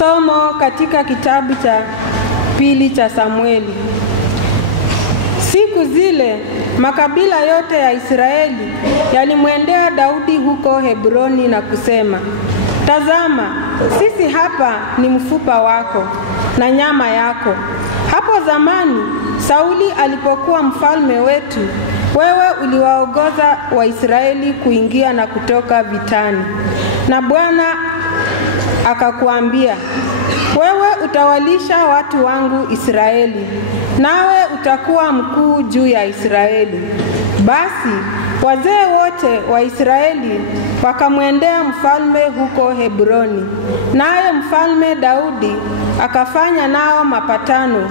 Somo katika kitabu cha pili cha Samueli. Siku zile makabila yote ya Israeli yalimwendea Daudi huko Hebroni na kusema, "Tazama, sisi hapa ni mfupa wako na nyama yako. Hapo zamani Sauli alipokuwa mfalme wetu, wewe uliwaongoza Waisraeli kuingia na kutoka vitani. Na Bwana akakuambia, wewe utawalisha watu wangu Israeli, nawe utakuwa mkuu juu ya Israeli." Basi wazee wote wa Israeli wakamwendea mfalme huko Hebroni, naye mfalme Daudi akafanya nao mapatano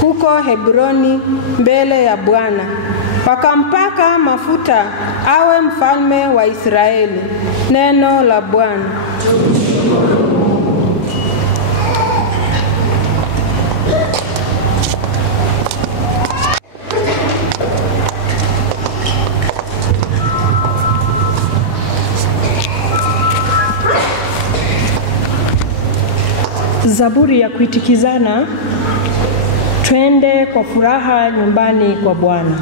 huko Hebroni mbele ya Bwana. Wakampaka mafuta awe mfalme wa Israeli. Neno la Bwana. Zaburi ya kuitikizana. Twende kwa furaha nyumbani kwa Bwana.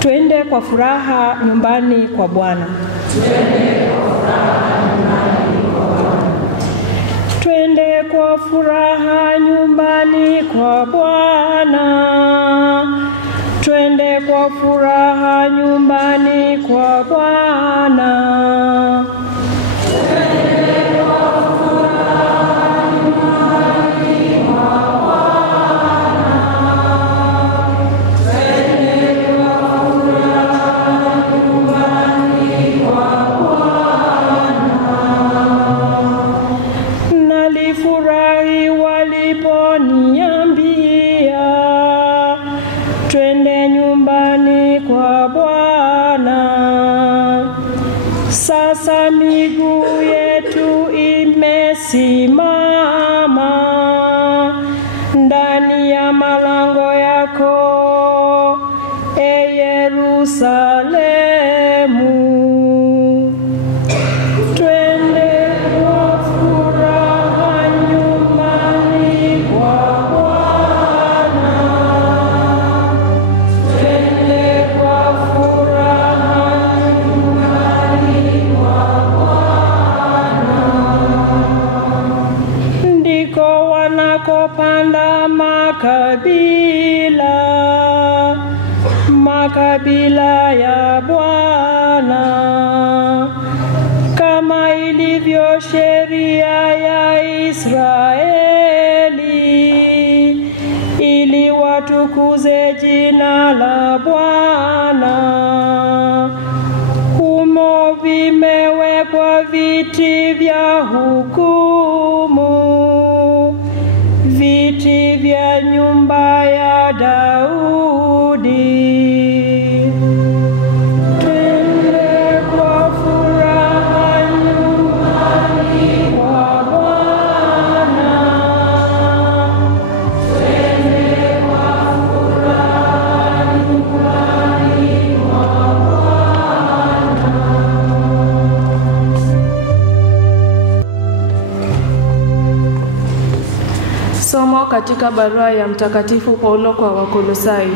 Twende kwa furaha nyumbani kwa Bwana. Twende kwa furaha nyumbani kwa Bwana. Twende kwa furaha nyumbani kwa Bwana. Nalifurahi waliponiambia, twende nyumbani kwa Bwana. Sasa miguu yetu imesimama ndani ya malango yako, e Yerusalemu. Panda makabila ya Bwana, kama ilivyo sheria ya Israeli, ili watukuze jina la Bwana. Humo vimewekwa viti vya hukumu, viti vya nyumba ya Daudi. Twende kwa furaha nyumbani kwa Bwana. Twende kwa furaha nyumbani kwa Bwana. Somo katika barua ya Mtakatifu Paulo kwa Wakolosai.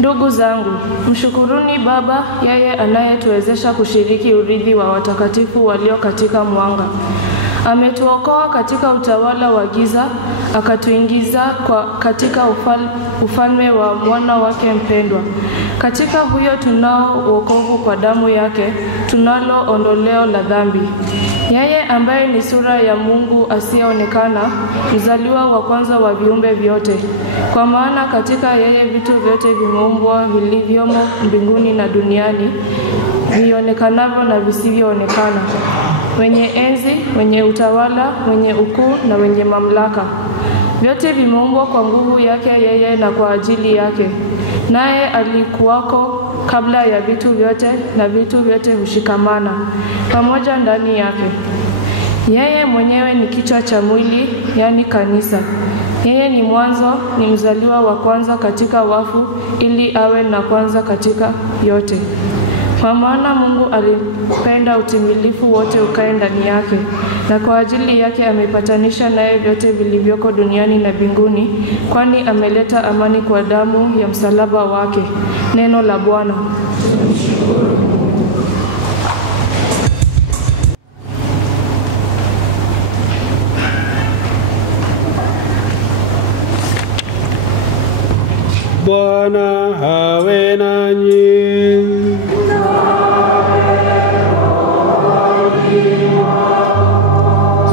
Ndugu zangu, mshukuruni Baba, yeye anayetuwezesha kushiriki urithi wa watakatifu walio katika mwanga. Ametuokoa katika utawala wa giza, akatuingiza katika ufalme wa mwana wake mpendwa. Katika huyo tunao wokovu kwa damu yake, tunalo ondoleo la dhambi. Yeye ambaye ni sura ya Mungu asiyeonekana, mzaliwa wa kwanza wa viumbe vyote. Kwa maana katika yeye vitu vyote vimeumbwa, vilivyomo mbinguni na duniani, vionekanavyo na visivyoonekana, wenye enzi, wenye utawala, wenye ukuu na wenye mamlaka. Vyote vimeumbwa kwa nguvu yake yeye na kwa ajili yake. Naye alikuwako kabla ya vitu vyote, na vitu vyote hushikamana pamoja ndani yake. Yeye mwenyewe ni kichwa cha mwili, yani kanisa. Yeye ni mwanzo, ni mzaliwa wa kwanza katika wafu, ili awe na kwanza katika yote. Kwa maana Mungu alipenda utimilifu wote ukae ndani yake, na kwa ajili yake amepatanisha naye vyote vilivyoko duniani na mbinguni, kwani ameleta amani kwa damu ya msalaba wake. Neno la Bwana. Bwana awe nanyi.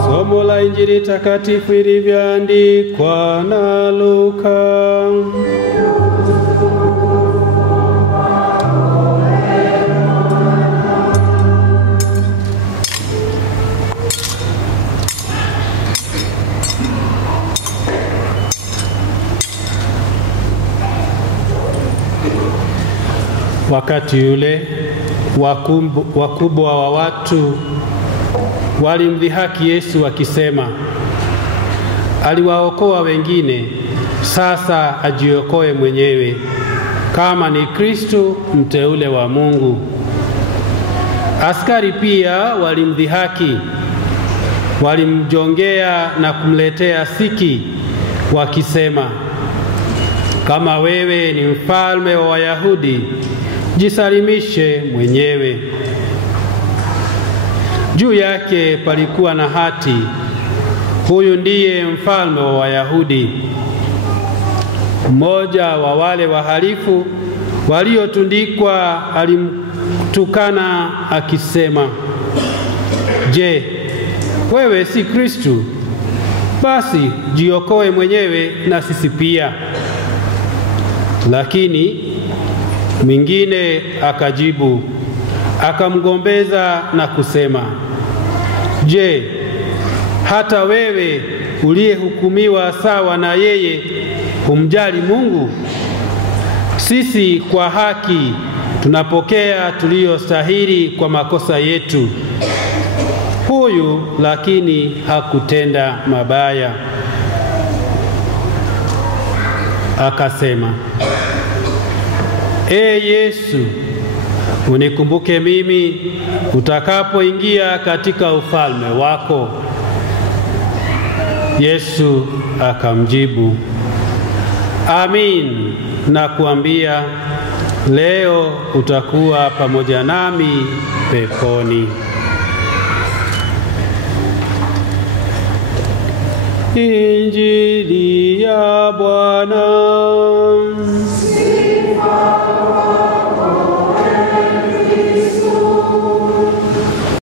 Somo la Injili takatifu ilivyoandikwa na Luka. Wakati yule wakubwa wa watu walimdhihaki Yesu wakisema, aliwaokoa wengine, sasa ajiokoe mwenyewe kama ni Kristo mteule wa Mungu. Askari pia walimdhihaki, walimjongea na kumletea siki wakisema, kama wewe ni mfalme wa Wayahudi, jisalimishe mwenyewe. Juu yake palikuwa na hati, huyu ndiye mfalme wa Wayahudi. Mmoja wa wale wahalifu waliotundikwa alimtukana akisema, je, wewe si Kristo? Basi jiokoe mwenyewe na sisi pia. Lakini mwingine akajibu, akamgombeza na kusema, je, hata wewe uliyehukumiwa sawa na yeye humjali Mungu? Sisi kwa haki tunapokea tuliyostahili kwa makosa yetu. Huyu lakini hakutenda mabaya. Akasema, Yesu, unikumbuke mimi utakapoingia katika ufalme wako. Yesu akamjibu, amin, nakuambia leo utakuwa pamoja nami peponi. Injili ya Bwana.